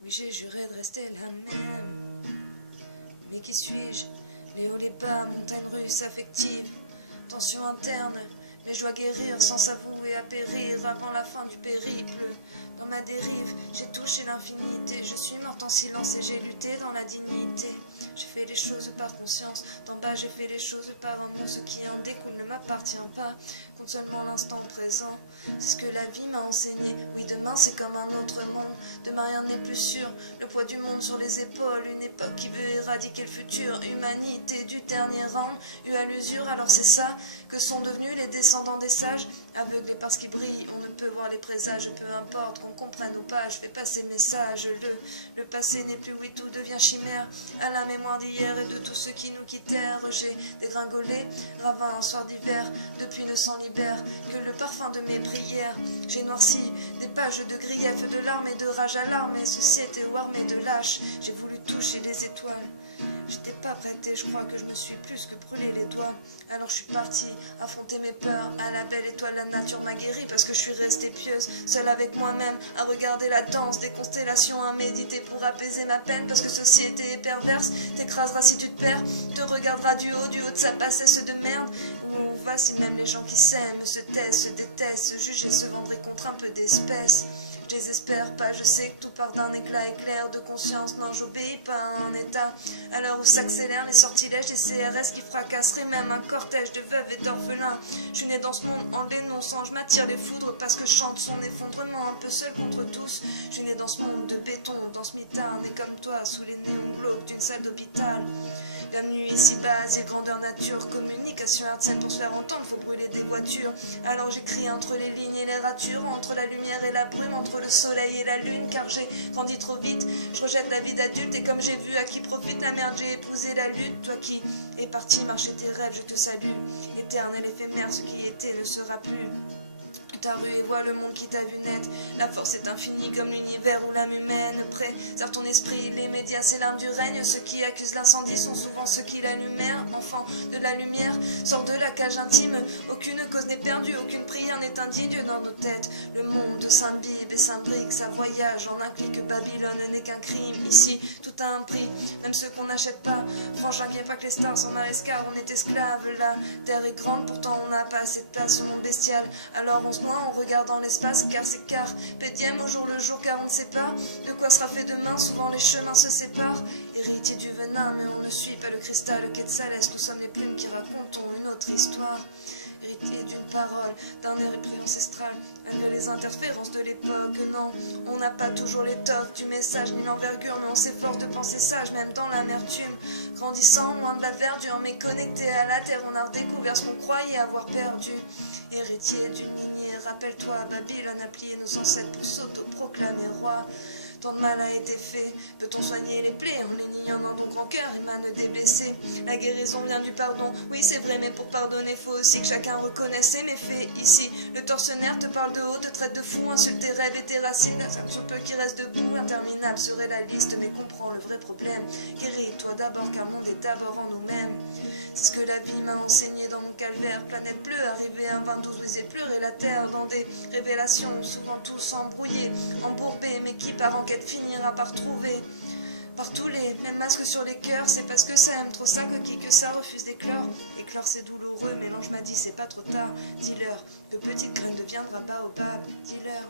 Oui, j'ai juré de rester la même. Mais qui suis-je? Les hauts, les bas, montagne russe affective, tension interne, mais je dois guérir sans s'avouer à périr avant la fin du périple. Dans ma dérive, j'ai touché l'infinité, je suis morte en silence et j'ai lutté dans la dignité. J'ai fait les choses par conscience, d'en bas j'ai fait les choses par amour, ce qui en découle ne m'appartient pas, compte seulement l'instant présent. C'est ce que la vie m'a enseigné, oui demain c'est comme un autre monde, demain rien n'est plus sûr, le poids du monde sur les épaules, une époque qui veut éradiquer le futur, humanité du dernier round, eu à l'usure, alors c'est ça que sont devenus les descendants des sages, aveuglés parce qu'ils brillent, on ne peut voir les présages, peu importe qu'on comprenne ou pas, je fais passer le message, le passé n'est plus, oui tout devient chimère, à la mémoire d'hier et de tous ceux qui nous quittèrent, j'ai dégringolé, ravin un soir d'hiver, depuis ne s'en libère que le parfum de mes prières, j'ai noirci des pages de griefs, de larmes et de rage à l'armée, société ou armée de lâches, j'ai voulu toucher les étoiles, j'étais pas prête et je crois que je me suis plus que brûlé les doigts, alors je suis partie affronter mes peurs, à la belle étoile la nature m'a guérie parce que je suis restée pieuse, seule avec moi-même, à regarder la danse des constellations, à méditer pour apaiser ma peine, parce que société est perverse, t'écrasera si tu te perds, te regardera du haut de sa passesse de merde, où on va si même les gens qui s'aiment se taisent, se détestent, se jugent et se vendraient contre un peu d'espèces. Je désespère pas, je sais que tout part d'un éclat éclair de conscience, non j'obéis pas à un état, à l'heure où s'accélèrent les sortilèges des CRS qui fracasseraient même un cortège de veuves et d'orphelins. Je suis née dans ce monde en dénonçant, je m'attire les foudres parce que je chante son effondrement, un peu seul contre tous. Je suis née dans ce monde de béton, dans ce mitard, né comme toi, sous les néons glauques d'une salle d'hôpital. Bienvenue ici-bas, et grandeur nature, communication hertzienne pour se faire entendre, faut brûler des voitures. Alors j'écris entre les lignes et les ratures, entre la lumière et la brume, entre le soleil et la lune, car j'ai grandi trop vite. Je rejette la vie d'adulte et comme j'ai vu à qui profite la merde, j'ai épousé la lutte. Toi qui es parti marcher tes rêves, je te salue. Éternel, éphémère, ce qui était ne sera plus. Ta rue et vois le monde qui t'a vu naître. La force est infinie comme l'univers ou l'âme humaine. Préserve ton esprit, les médias c'est l'arme du règne. Ceux qui accusent l'incendie sont souvent ceux qui l'allumèrent. Enfant de la lumière, sors de la cage intime. Aucune cause n'est perdue, aucune prière n'est indigne dans nos têtes. Le monde s'imbibe et s'imbrique, ça voyage en un clic. Babylone n'est qu'un crime. Ici tout a un prix, même ceux qu'on n'achète pas. Frangin qui est pas que les stars sont à car on est esclave. La terre est grande, pourtant on n'a pas assez de place au monde bestial. Alors on se en regardant l'espace, car c'est carpe diem au jour le jour, car on ne sait pas de quoi sera fait demain, souvent les chemins se séparent, héritier du venin, mais on ne suit pas le cristal, le quai de Salès, nous sommes les plumes qui racontons une autre histoire, héritier d'une parole, d'un esprit ancestral, malgré les interférences de l'époque, non, on n'a pas toujours l'étoffe du message, ni l'envergure, mais on s'efforce de penser sage, même dans l'amertume, grandissant, loin de la verdure, mais connecté à la terre, on a redécouvert ce qu'on croyait avoir perdu, héritier d'une lignée. Rappelle-toi, Babylone a plié nos ancêtres pour s'auto-proclamer roi. Tant de mal a été fait, peut-on soigner les plaies en les niant dans ton grand cœur émane des blessés. La guérison vient du pardon, oui c'est vrai, mais pour pardonner faut aussi que chacun reconnaisse ses méfaits. Ici, le tortionnaire te parle de haut, te traite de fou, insulte tes rêves et tes racines. Ça ne peu qui reste debout, interminable serait la liste, mais comprends le vrai problème. Guéris-toi d'abord, car le monde est d'abord en nous-mêmes. C'est ce que la vie m'a enseigné dans mon calvaire. Planète bleue, arrivée à 22 où j'ai pleuré la terre dans des révélations, souvent tous embrouillés, embourbés, mais qui par enquête finira par trouver. Par tous les mêmes masques sur les cœurs, c'est parce que ça aime trop ça que ça refuse d'éclore. Éclore c'est douloureux, mélange m'a dit c'est pas trop tard. Dis-leur que petite graine deviendra baobab, dis-leur.